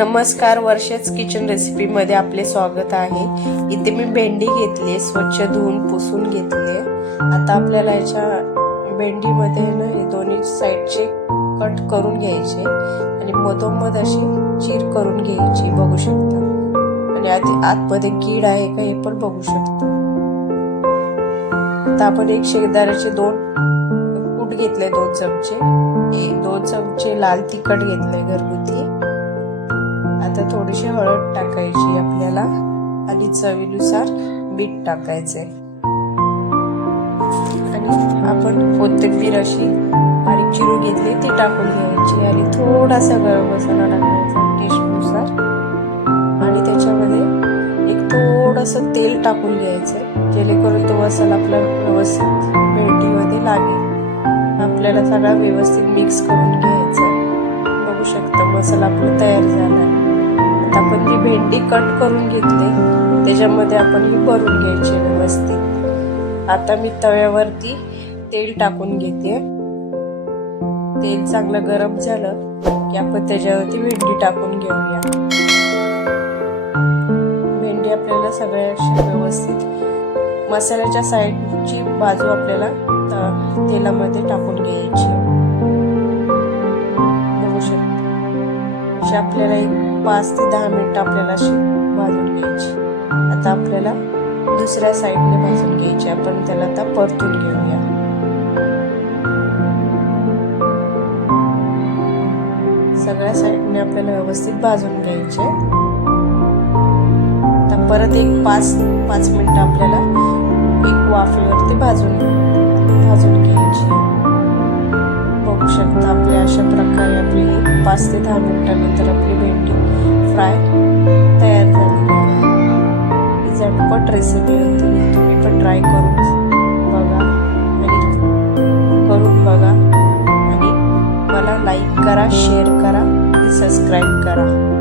नमस्कार वर्षच किचन रेसिपीमध्ये आपले स्वागत आहे. इथे मी भेंडी घेतली स्वच्छ धुवून पुसून घेतली आता आपल्याला याच्या भेंडीमध्ये ना हे दोन्ही साईडचे कट करून घ्यायचे आणि मधोमध अशी चीर करून घ्यायची बघू शकता. आणि आधी आतमध्ये कीड आहे का हे पण बघू शकता. आता आपण एक शेगदाऱ्याचे दोन कूट घेतले दोन चमचे. दोन चमचे लाल तिखट घेतले घरगुती. आता थोडीशी हळद टाकायची आपल्याला. आणि चवीनुसार मीठ टाकायचे आणि आपण कोथिंबीर अशी बारीक चिरून घेतली ती टाकून घ्यायची. आणि थोडासा गरम मसाला टाकायचा टेस्टनुसार. आणि त्याच्यामध्ये एक थोडंसं तेल टाकून घ्यायचं जेणेकरून तो मसाला आपला व्यवस्थित भेंडीमध्ये लागेल. आपल्याला सगळा व्यवस्थित मिक्स करून घ्यायचा. बघू शकता मसाला आपला तयार झाला. आपण ती भेंडी कट करून घेतली त्याच्यामध्ये आपण ही भरून घ्यायची व्यवस्थित. आता मी तव्यावरती तेल टाकून घेते. तेल चांगलं गरम झालं की आपण त्याच्यावरती भेंडी टाकून घेऊया. भेंडी आपल्याला सगळ्या व्यवस्थित मसाल्याच्या साईडची बाजू आपल्याला तेलामध्ये टाकून घ्यायची. बघू शकता. अशी आपल्याला एक पाच ते दहा मिनटं आपल्याला अशी भाजून घ्यायची. आता आपल्याला दुसऱ्या साईडने भाजून घ्यायची. आपण त्याला आता परतून घेऊया. सगळ्या साईडने आपल्याला व्यवस्थित भाजून घ्यायचे. आता परत एक पाच पाच मिनटं आपल्याला एक वाफेवरती भाजून भाजून घ्यायची. बघू शकता आपल्या अशा प्रकारे आपली पाच ते दहा मिनिटानंतर आपली फ्राय तयार झालेली आहे. ही झटपट रेसिपी होती. तुम्ही पण ट्राय करून बघा. आणि करून बघा. आणि मला लाईक करा शेअर करा. आणि सबस्क्राईब करा.